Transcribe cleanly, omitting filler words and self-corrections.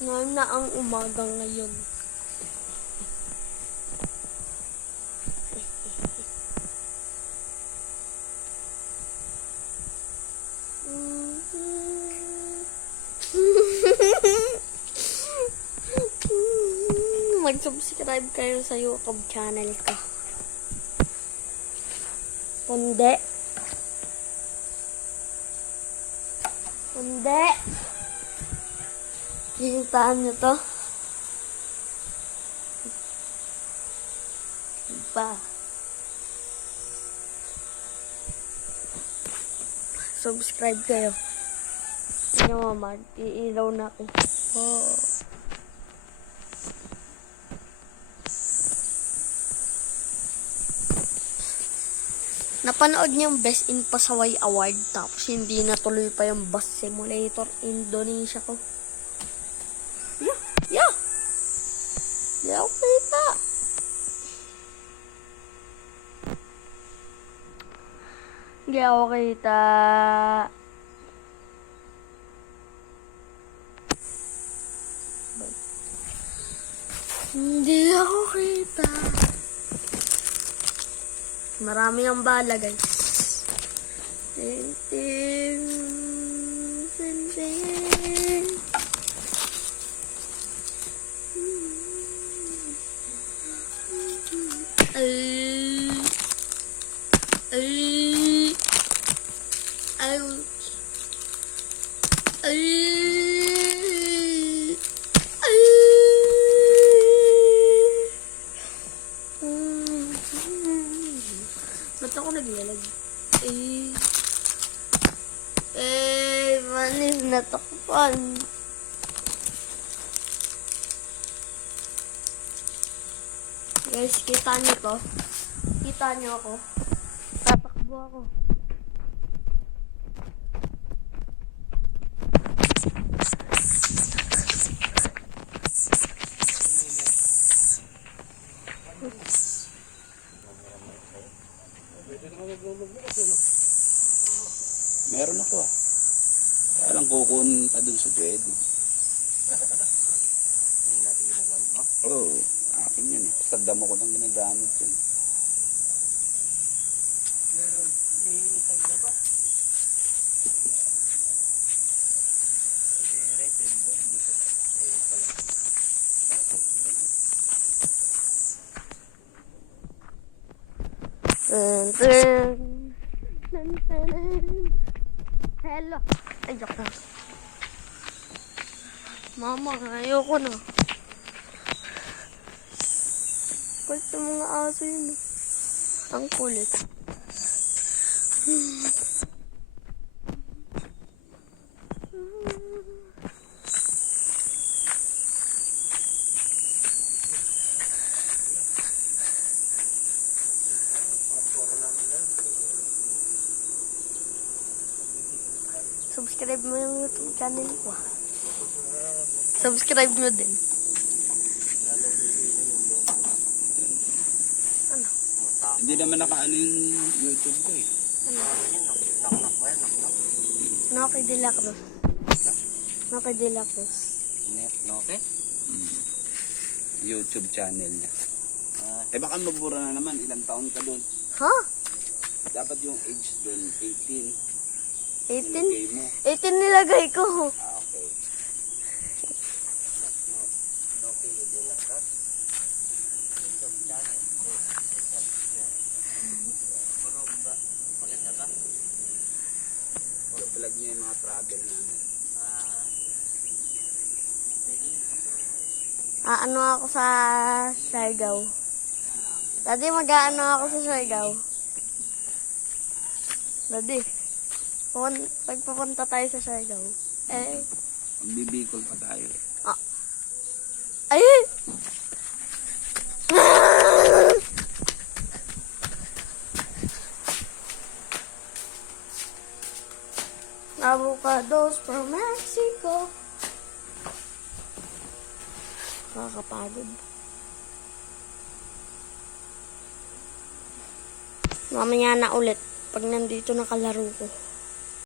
Ngayon na ang umaga ngayon. Mag-subscribe kayo sa YouTube channel ko. Kundi. Kikitaan nyo to. Ba. Subscribe kayo. Ano naman, iilaw na ako. Oh. Napanood niyo yung Best in Pasaway Award tapos hindi natuloy pa yung Bus Simulator Indonesia ko. Yeah. Hindi ako kita. Hindi ako kita. Hindi ako kita. Marami ang bala, guys. Ting, ting, ting, ting. Ba't ako naglalag? Manis na takpan. Guys, kita niyo to? Kita niyo ako? Tatakbo ako. Meron ako ah. Parang kukunin pa dun sa bed. Yung dati ginagawa mo? Oo, akin yun eh. Sa damo ko lang ginagamit yun. Hello. Ay, joke na. Mama, ayoko na. Kulit ng mga aso yun. Ang kulit. Subscribe mo yung YouTube channel ko. Subscribe mo din. Ano? Hindi naman nakaano yung YouTube ko eh. Ano? Knock-knock ba yan? Knock-knock? Noki de la Cruz. Noki de la Cruz. Noke? YouTube channel niya. Eh baka mabura na naman. Ilang taon ka dun? Ha? Dapat yung age dun, 18. 18? Nilagay mo. 18 nilagay ko. Ah, okay. Noke de la Cruz. YouTube channel. Puro ba? Maganda ba? Vlog niya yung mga travel namin. Ano ako sa Siargao. Dati mag-aano ako sa Siargao. Dati. Pagpapunta tayo sa Siargao. Magbibikol pa tayo. Ay! Avocados from Mexico. Nakakapagod. Mamaya na ulit pag nandito nakalaro ko.